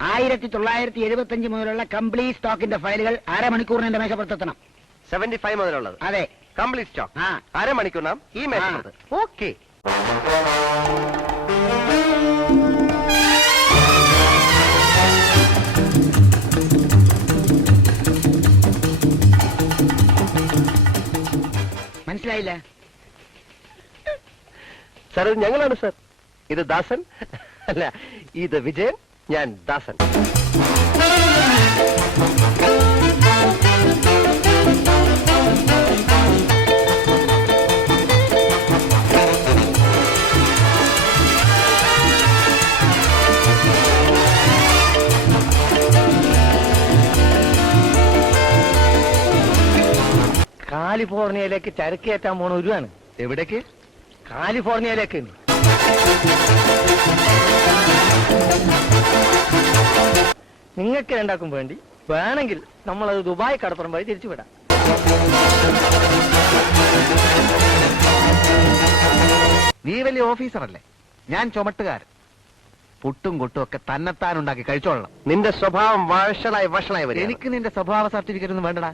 1975 മുതലുള്ള കംപ്ലീറ്റ് സ്റ്റോക്കിന്റെ ഫയലുകൾ അരമണിക്കൂറിന് എന്റെ മേശപ്പുറത്തെത്തണം. 75 മുതലുള്ളത്? അതെ. കംപ്ലീറ്റ് സ്റ്റോക്ക് അരമണിക്കൂറിനാം ഈ മേശപ്പുറത്ത്. ഓക്കെ. മനസ്സിലായില്ല സാർ? ഇത് ഞങ്ങളാണ് സാർ. ഇത് ദാസൻ. അല്ല, ഇത് വിജയൻ, ഞാൻ ദാസൻ. കാലിഫോർണിയയിലേക്ക് ചരക്ക് കയറ്റാൻ പോണ ഒരുവാണ്. എവിടേക്ക്? കാലിഫോർണിയയിലേക്ക്. നിങ്ങൾക്ക് രണ്ടാക്കും വേണ്ടി വേണമെങ്കിൽ നമ്മളത് ദുബായ് കടപ്പുറം വഴി തിരിച്ചുവിടാം. നീ വലിയ ഓഫീസറല്ലേ, ഞാൻ ചുമട്ടുകാരൻ. പുട്ടും കൊട്ടും ഒക്കെ തന്നെത്താനുണ്ടാക്കി കഴിച്ചോളണം. നിന്റെ സ്വഭാവം വഷളായി വരും. എനിക്ക് നിന്റെ സ്വഭാവ സർട്ടിഫിക്കറ്റ് ഒന്നും വേണ്ടടാ.